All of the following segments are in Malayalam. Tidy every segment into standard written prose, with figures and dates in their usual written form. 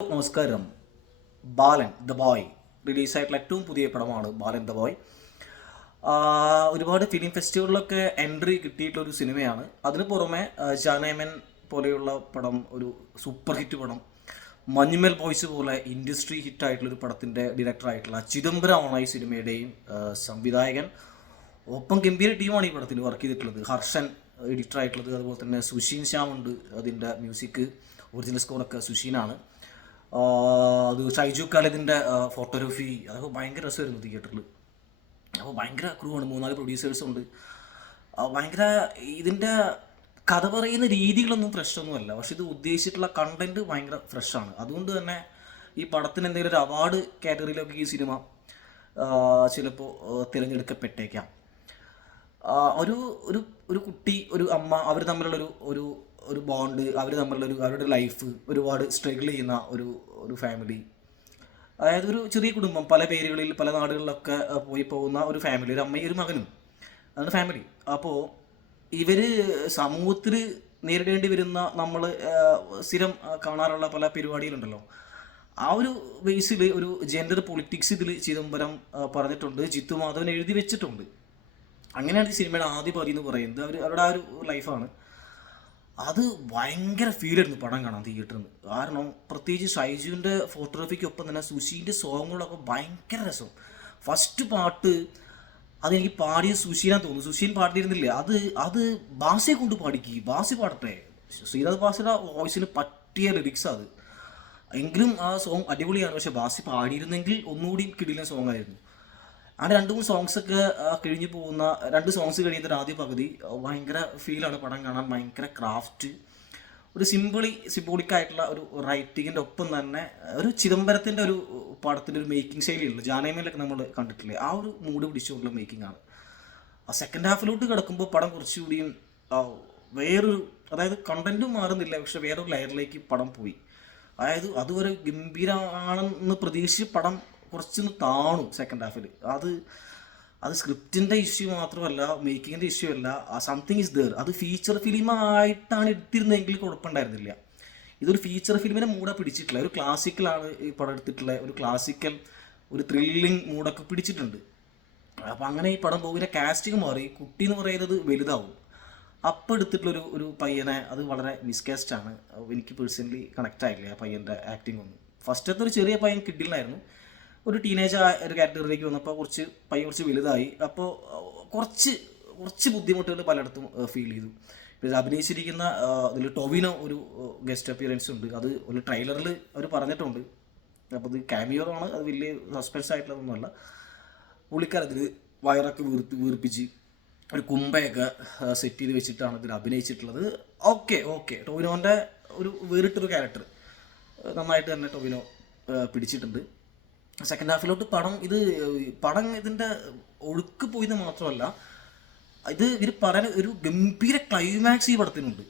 നമസ്കാരം. ബാലൻ ദ ബോയ് റിലീസായിട്ടുള്ള ഏറ്റവും പുതിയ പടമാണ് ബാലൻ ദ ബോയ്. ഒരുപാട് ഫിലിം ഫെസ്റ്റിവലിലൊക്കെ എൻട്രി കിട്ടിയിട്ടുള്ള ഒരു സിനിമയാണ്. അതിന് പുറമെ ജാനേമൻ പോലെയുള്ള പടം, ഒരു സൂപ്പർ ഹിറ്റ് പടം, മഞ്ഞുമൽ ബോയ്സ് പോലെ ഇൻഡസ്ട്രി ഹിറ്റായിട്ടുള്ളൊരു പടത്തിൻ്റെ ഡയറക്ടറായിട്ടുള്ള ചിദംബരമാണ് ഈ സിനിമയുടെയും സംവിധായകൻ. ഒപ്പം ഗംഭീര ടീമാണ് ഈ പടത്തിൽ വർക്ക് ചെയ്തിട്ടുള്ളത്. ഹർഷൻ എഡിറ്ററായിട്ടുള്ളത്, അതുപോലെ തന്നെ സുഷീൻ ശ്യാമുണ്ട്. അതിൻ്റെ മ്യൂസിക്, ഒറിജിനൽ സ്കോറൊക്കെ സുഷീനാണ്. അത് ഷൈജു ഖാലിദിൻ്റെ ഫോട്ടോഗ്രാഫി, അതൊക്കെ ഭയങ്കര രസമായിരുന്നു തിയേറ്ററിൽ. അപ്പോൾ ഭയങ്കര ക്രൂ ആണ്, 3-4 പ്രൊഡ്യൂസേഴ്സും ഉണ്ട്. ഭയങ്കര ഇതിൻ്റെ കഥ പറയുന്ന രീതികളൊന്നും ഫ്രഷൊന്നുമല്ല, പക്ഷെ ഇത് ഉദ്ദേശിച്ചിട്ടുള്ള കണ്ടൻറ്റ് ഭയങ്കര ഫ്രഷാണ്. അതുകൊണ്ട് തന്നെ ഈ പടത്തിന് എന്തെങ്കിലും ഒരു അവാർഡ് കാറ്റഗറിയിലൊക്കെ ഈ സിനിമ ചിലപ്പോൾ തിരഞ്ഞെടുക്കപ്പെട്ടേക്കാം. ഒരു ഒരു ഒരു കുട്ടി, ഒരു അമ്മ, അവർ തമ്മിലുള്ളൊരു ഒരു ഒരു ബോണ്ട്, അവർ തമ്മിലുള്ളൊരു അവരുടെ ലൈഫ്, ഒരുപാട് സ്ട്രഗിൾ ചെയ്യുന്ന ഒരു ഫാമിലി. അതായത് ഒരു ചെറിയ കുടുംബം, പല പേരുകളിൽ പല നാടുകളിലൊക്കെ പോയി പോകുന്ന ഒരു ഫാമിലി, ഒരു അമ്മയും ഒരു മകനും, അതാണ് ഫാമിലി. അപ്പോൾ ഇവർ സമൂഹത്തിൽ നേരിടേണ്ടി വരുന്ന, നമ്മൾ സ്ഥിരം കാണാറുള്ള പല പരിപാടികളുണ്ടല്ലോ, ആ ഒരു ബേസിൽ ഒരു ജെൻഡർ പൊളിറ്റിക്സ് ഇതിൽ ചിദംബരം പറഞ്ഞിട്ടുണ്ട്, ജിത്തു മാധവൻ എഴുതി വെച്ചിട്ടുണ്ട്. അങ്ങനെയാണ് ഈ സിനിമയുടെ ആദ്യ പതി എന്ന് പറയുന്നത്. അവരുടെ ആ ഒരു ലൈഫാണ്. അത് ഭയങ്കര ഫീലായിരുന്നു പടം കാണാൻ തിയേറ്ററിൽ നിന്ന്. കാരണം പ്രത്യേകിച്ച് ഷൈജുവിൻ്റെ ഫോട്ടോഗ്രാഫിക്കൊപ്പം തന്നെ സുഷീൻ്റെ സോങ്ങുകളൊക്കെ ഭയങ്കര രസം. ഫസ്റ്റ് പാട്ട് അതെനിക്ക് പാടിയ സുഷീനാന്ന് തോന്നുന്നു. സുഷീൻ പാടിയിരുന്നില്ല, അത് ബാസിയെ കൊണ്ട് പാടിക്കുക, ബാസി പാടട്ടെ. ശ്രീനാഥ് ബാസിയുടെ വോയിസിന് പറ്റിയ ലിറിക്സ് അത്. എങ്കിലും ആ സോങ് അടിപൊളിയാണ്. പക്ഷെ ബാസി പാടിയിരുന്നെങ്കിൽ ഒന്നുകൂടി കിടിലൻ സോങ് ആയിരുന്നു. അങ്ങനെ 2-3 സോങ്സൊക്കെ കഴിഞ്ഞ് പോകുന്ന, 2 സോങ്സ് കഴിയുന്ന ആദ്യ പകുതി ഭയങ്കര ഫീലാണ് പടം കാണാൻ. ഭയങ്കര ക്രാഫ്റ്റ്, ഒരു സിംബോളിക്കായിട്ടുള്ള ഒരു റൈറ്റിങ്ങിൻ്റെ ഒപ്പം തന്നെ ഒരു ചിദംബരത്തിൻ്റെ ഒരു പടത്തിൻ്റെ ഒരു മേക്കിംഗ് ശൈലിയുള്ളൂ. ജാനേമയിലൊക്കെ നമ്മൾ കണ്ടിട്ടില്ലേ, ആ ഒരു മൂഡ് പിടിച്ചുകൊണ്ടുള്ള മേക്കിംഗ് ആണ്. ആ സെക്കൻഡ് ഹാഫിലോട്ട് കിടക്കുമ്പോൾ പടം കുറച്ചുകൂടിയും വേറൊരു, അതായത് കണ്ടൻറ്റും മാറുന്നില്ല, പക്ഷെ വേറൊരു ലെയറിലേക്ക് പടം പോയി. അതായത് അതുവരെ ഗംഭീരമാണെന്ന് പ്രതീക്ഷിച്ച് പടം കുറച്ചൊന്ന് താണു സെക്കൻഡ് ഹാഫിൽ. അത് സ്ക്രിപ്റ്റിൻ്റെ ഇഷ്യൂ മാത്രമല്ല, മേക്കിങ്ങിൻ്റെ ഇഷ്യൂ അല്ല, സംതിങ് ഇസ് ദർ. അത് ഫീച്ചർ ഫിലിമായിട്ടാണ് എടുത്തിരുന്നതെങ്കിൽ കുഴപ്പമുണ്ടായിരുന്നില്ല. ഇതൊരു ഫീച്ചർ ഫിലിമിനെ മൂടെ പിടിച്ചിട്ടില്ല. ഒരു ക്ലാസിക്കലാണ് ഈ പടം എടുത്തിട്ടുള്ള, ഒരു ക്ലാസിക്കൽ, ഒരു ത്രില്ലിങ് മൂടൊക്കെ പിടിച്ചിട്ടുണ്ട്. അപ്പം അങ്ങനെ ഈ പടം പോകുന്ന കാസ്റ്റിംഗ് മാറി. കുട്ടി എന്ന് പറയുന്നത് വലുതാവും. അപ്പം എടുത്തിട്ടുള്ളൊരു ഒരു പയ്യനെ, അത് വളരെ മിസ്കാസ്റ്റാണ്. എനിക്ക് പേഴ്സണലി കണക്റ്റ് ആയില്ല ആ പയ്യൻ്റെ ആക്ടിങ് ഒന്നും. ഫസ്റ്റത്തെ ഒരു ചെറിയ പയ്യൻ കിഡിലായിരുന്നു. ഒരു ടീനേജ് ഒരു കാറ്റഗറിയിലേക്ക് വന്നപ്പോൾ കുറച്ച് വലുതായി. അപ്പോൾ കുറച്ച് ബുദ്ധിമുട്ടുകൾ പലയിടത്തും ഫീൽ ചെയ്തു. ഇത് അഭിനയിച്ചിരിക്കുന്ന ഇതിൽ ടൊവിനോ ഒരു ഗസ്റ്റ് അപ്പിയറൻസ് ഉണ്ട്. അത് ഒരു ട്രെയിലറിൽ അവർ പറഞ്ഞിട്ടുണ്ട്. അപ്പോൾ ഇത് ക്യാമിയോ ആണ്, അത് വലിയ സസ്പെൻസ് ആയിട്ടുള്ളതൊന്നുമല്ല. പുള്ളിക്കാരത്തിൽ വയറൊക്കെ വീർപ്പിച്ച് ഒരു കുമ്പയൊക്കെ സെറ്റ് ചെയ്ത് വെച്ചിട്ടാണ് ഇതിൽ അഭിനയിച്ചിട്ടുള്ളത്. ഓക്കെ ടൊവിനോൻ്റെ ഒരു വേറിട്ടൊരു ക്യാരക്ടർ നന്നായിട്ട് തന്നെ ടൊവിനോ പിടിച്ചിട്ടുണ്ട്. സെക്കൻഡ് ഹാഫിലോട്ട് പടം ഇതിൻ്റെ ഒഴുക്ക് പോയിന്ന് മാത്രമല്ല, ഇവർ പറയാൻ ഒരു ഗംഭീര ക്ലൈമാക്സ് ഈ പടത്തിനുണ്ട്.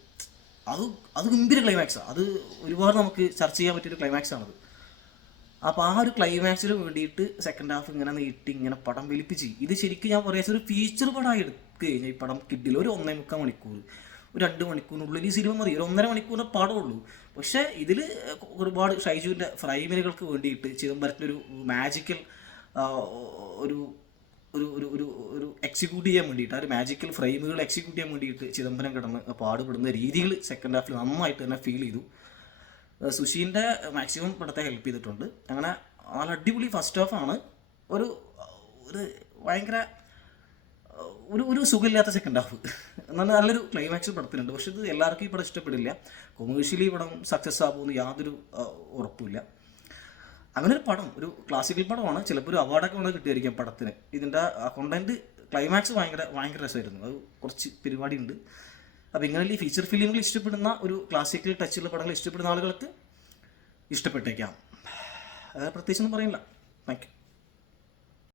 അത് ഗംഭീര ക്ലൈമാക്സാണ്. അത് ഒരുപാട് നമുക്ക് ചർച്ച ചെയ്യാൻ പറ്റിയൊരു ക്ലൈമാക്സ് ആണത്. അപ്പോൾ ആ ഒരു ക്ലൈമാക്സിന് വേണ്ടിയിട്ട് സെക്കൻഡ് ഹാഫ് ഇങ്ങനെ നീട്ടി ഇങ്ങനെ പടം വലിപ്പിച്ച്, ഇത് ശരിക്കും ഞാൻ പറയാ ഒരു ഫീച്ചർ പടമായി എടുത്ത് കഴിഞ്ഞാൽ ഈ പടം കിട്ടില്ല. ഒരു 1.25 മണിക്കൂർ, ഒരു 2 മണിക്കൂറിനുള്ളിൽ ഈ സിനിമ മതി. ഒരു 1.5 മണിക്കൂറിൻ്റെ പടമുള്ളൂ. പക്ഷേ ഇതിൽ ഒരുപാട് ഷൈജുവിൻ്റെ ഫ്രൈമിനുകൾക്ക് വേണ്ടിയിട്ട് ചിദംബരത്തിൻ്റെ ഒരു മാജിക്കൽ ഒരു ഒരു ഒരു ഒരു ഒരു എക്സിക്യൂട്ട് ചെയ്യാൻ വേണ്ടിയിട്ട്, ആ ഒരു മാജിക്കൽ ഫ്രെയിമുകൾ എക്സിക്യൂട്ട് ചെയ്യാൻ വേണ്ടിയിട്ട് ചിദംബരം കിടന്ന് പാടുപെടുന്ന രീതികൾ സെക്കൻഡ് ഹാഫിൽ നന്നായിട്ട് തന്നെ ഫീൽ ചെയ്തു. സുഷീൻ്റെ മാക്സിമം പടത്തെ ഹെൽപ്പ് ചെയ്തിട്ടുണ്ട്. അങ്ങനെ നല്ല അടിപൊളി ഫസ്റ്റ് ഹാഫാണ്. ഒരു ഭയങ്കര ഒരു സുഖമില്ലാത്ത സെക്കൻഡ് ഹാഫ്. നല്ലൊരു ക്ലൈമാക്സ് പടത്തിലുണ്ട്. പക്ഷെ ഇത് എല്ലാവർക്കും ഈ പടം ഇഷ്ടപ്പെടില്ല. കൊമേഴ്ഷ്യലി ഈ പടം സക്സസ് ആകുമെന്ന് യാതൊരു ഉറപ്പില്ല. അങ്ങനെ ഒരു പടം, ഒരു ക്ലാസിക്കൽ പടമാണ്. ചിലപ്പോൾ ഒരു അവാർഡൊക്കെ വേണമെങ്കിൽ കിട്ടിയായിരിക്കാം പടത്തിന്. ഇതിൻ്റെ കോണ്ടൻറ്റ് ക്ലൈമാക്സ് ഭയങ്കര രസമായിരുന്നു. അത് കുറച്ച് പരിപാടി ഉണ്ട്. അപ്പോൾ ഇങ്ങനെ ഈ ഫീച്ചർ ഫിലിമുകൾ ഇഷ്ടപ്പെടുന്ന, ഒരു ക്ലാസിക്കൽ ടച്ചുള്ള പടങ്ങൾ ഇഷ്ടപ്പെടുന്ന ആളുകൾക്ക് ഇഷ്ടപ്പെട്ടേക്കാം. പ്രത്യേകിച്ചൊന്നും പറയില്ല. Thank you.